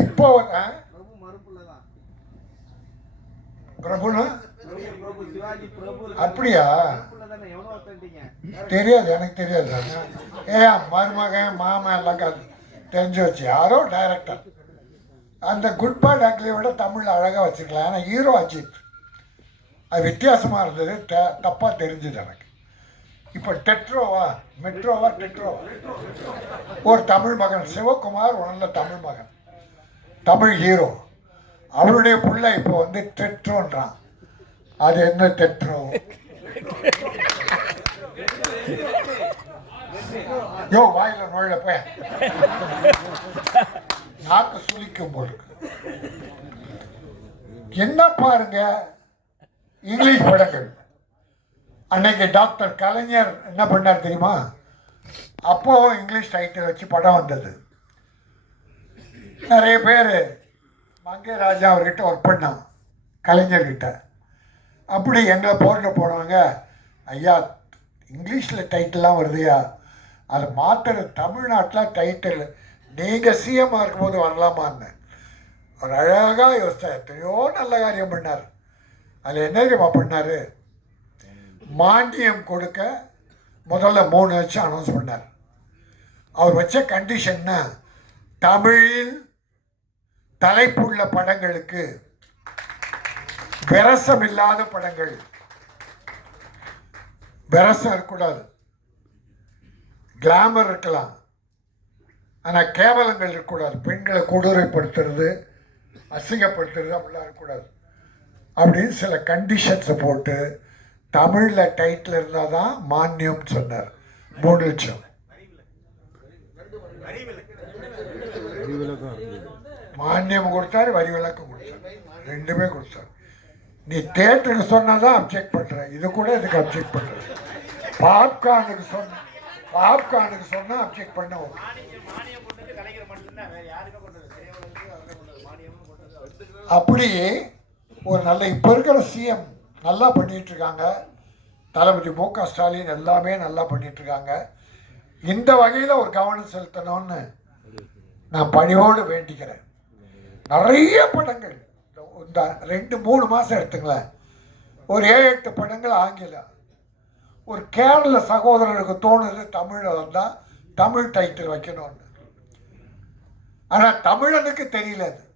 இப்போ பிரபுனா? அப்படியா? தெரியாது எனக்கு தெரியாது ஏ மருமகன் மாமன் எல்லாம் தெரிஞ்சு வச்சு. யாரோ டைரக்டர் அந்த குட் பை டாக்லியை விட தமிழ் அழகாக வச்சுக்கலாம். ஆனால் ஹீரோ அஜித். அது வித்தியாசமாக இருந்தது. த தப்பாக தெரிஞ்சுது எனக்கு. இப்போ டெட்ரோவா? மெட்ரோவா? டெட்ரோவா? ஒரு தமிழ் மகன். சிவகுமார் ஒரு நல்ல தமிழ் மகன். தமிழ் ஹீரோ அவருடைய பிள்ளை இப்போ வந்து டெட்ரோன்றான். அது என்ன டெட்ரோ? யோ வாயில நுழைய போய். நாக்கு சுழிக்கும் போல் என்ன பாருங்க? இங்கிலீஷ் படங்கள். அன்னைக்கு டாக்டர் கலைஞர் என்ன பண்ணார் தெரியுமா? அப்போ இங்கிலீஷ் டைட்டில் வச்சு படம் வந்தது. நிறைய பேர் மங்கை ராஜா அவர்கிட்ட ஒர்க் பண்ணான் கலைஞர்கிட்ட. அப்படி எங்களை போட்டு போனவங்க ஐயா இங்கிலீஷில் டைட்டிலாம் வருதுயா அதை மாற்றுற தமிழ்நாட்டில் டைட்டில் நீங்கள் சிஎம்மாக இருக்கும்போது வரலாமான்னு. ஒரு அழகாக யோசித்தார் எத்தனையோ நல்ல காரியம் பண்ணார். அதில் என்ன தெரியுமா பண்ணார்? மானியம் கொடுக்க முதல்ல மூணு வச்சு அனௌன்ஸ் பண்ணார். அவர் வச்ச கண்டிஷன்னா தமிழில் தலைப்புள்ள படங்களுக்கு விரசம் இல்லாத படங்கள். விரசம் இருக்கக்கூடாது. கிளாமர் இருக்கலாம். ஆனால் கேவலங்கள் இருக்கக்கூடாது. பெண்களை கொடூரைப்படுத்துறது அசிங்கப்படுத்துறது அப்படிலாம் இருக்கக்கூடாது. அப்படின்னு சில கண்டிஷன்ஸை போட்டு தமிழில் டைட்டில் இருந்தால் தான் மானியம்னு சொன்னார். மூணு லட்சம். மானியம் கொடுத்தாரு வரி விளக்கம் கொடுத்தாரு. ரெண்டுமே கொடுத்தாரு. நீ தேட்டருக்கு சொன்னால் தான் அப்ஜெக்ட் பண்ணுற இது கூட இதுக்கு அப்செக்ட் பண்ணுறேன் பாப்கார்னுக்கு சொன்ன பாப்கார்னுக்கு சொன்னால் அப்செக்ட் பண்ண ஓகே யாருக்கும் ஒரு நல்ல இப்போ இருக்கிற சிஎம் நல்லா பண்ணிகிட்ருக்காங்க இருக்காங்க தளபதி மு க ஸ்டாலின் எல்லாமே நல்லா பண்ணிகிட்ருக்காங்க இந்த வகையில் ஒரு கவனம் செலுத்தணும்னு நான் பணிவோடு வேண்டிக்கிறேன். நிறைய படங்கள். இந்த ரெண்டு மூணு மாதம் எடுத்துங்களேன். ஒரு ஏழு எட்டு படங்கள் ஆங்கிலம் ஒரு கேரள சகோதரருக்கு தோணுது தமிழில் வந்தால் தமிழ் டைட்டில் வைக்கணும்னு. ஆனால் தமிழனுக்கு தெரியல அது.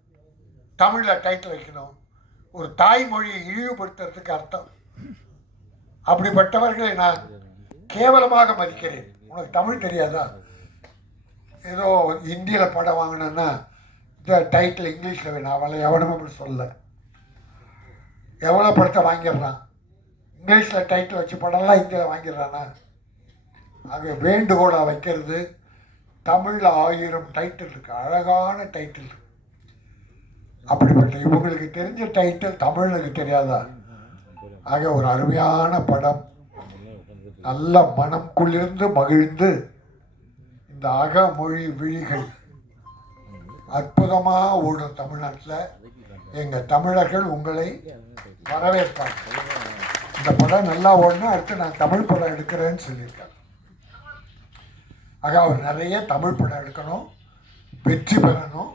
தமிழில் டைட்டில் வைக்கணும். ஒரு தாய்மொழியை இழிவுபடுத்துறதுக்கு அர்த்தம். அப்படிப்பட்டவர்களை நான் கேவலமாக மதிக்கிறேன். உனக்கு தமிழ் தெரியாதா? ஏதோ இந்தியில் படம் வாங்கினேன்னா இந்த டைட்டில் இங்கிலீஷில் வேணும். அவளை எவனும் அப்படி சொல்ல எவ்வளோ படத்தை வாங்கிடுறான். இங்கிலீஷில் டைட்டில் வச்சு படம்லாம் இந்தியில் வாங்கிடுறானா? அங்கே வேண்டுகோளாக வைக்கிறது தமிழில் ஆயிரம் டைட்டில் இருக்குது அழகான டைட்டில் அப்படிப்பட்ட இவங்களுக்கு தெரிஞ்ச டைட்டில் தமிழுக்கு தெரியாதா? ஆக ஒரு அருமையான படம். நல்ல மனம் குளிர்ந்து மகிழ்ந்து இந்த அகமொழி விழிகள் அற்புதமாக ஓடும் தமிழ்நாட்டில். எங்கள் தமிழர்கள் உங்களை வரவேற்பாங்க. இந்த படம் நல்லா ஓடணும் அடுத்து நான் தமிழ் படம் எடுக்கிறேன்னு சொல்லியிருக்கேன் ஆக அவர் நிறைய தமிழ் படம் எடுக்கணும் வெற்றி பெறணும்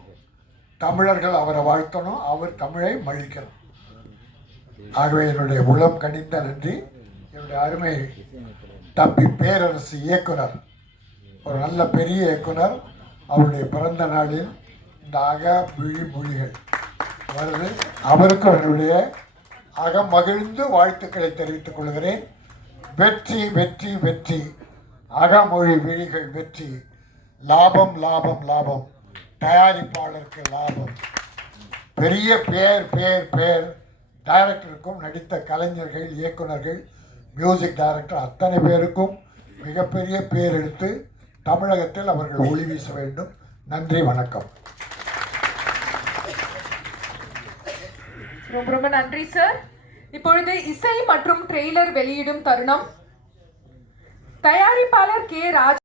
தமிழர்கள் அவரை வாழ்த்தணும் அவர் தமிழை மழிக்கணும் ஆகவே என்னுடைய உளம் கனிந்த நன்றி. என்னுடைய அருமை தம்பி பேரரசு இயக்குனர் ஒரு நல்ல பெரிய இயக்குனர். அவருடைய பிறந்த நாளில் இந்த அக விழி மொழிகள் வருது அவருக்கு என்னுடைய அகமகிழ்ந்து வாழ்த்துக்களை தெரிவித்துக் கொள்கிறேன். வெற்றி வெற்றி வெற்றி. அகமொழி விழிகள் வெற்றி. லாபம் லாபம் லாபம். தயாரிப்பாளருக்கு லாபம். பெரிய பேர் பேர் பேர். டைரக்டருக்கும் நடித்த கலைஞர்கள் இயக்குனர்கள் மியூசிக் டைரக்டர் அத்தனை பேருக்கும் மிகப்பெரிய பேர் எடுத்து தமிழகத்தில் அவர்கள் ஒளி வீச வேண்டும். நன்றி வணக்கம். ரொம்ப ரொம்ப நன்றி சார் இப்பொழுது இசை மற்றும் ட்ரெய்லர் வெளியிடும் தருணம். தயாரிப்பாளர் கே ராஜ்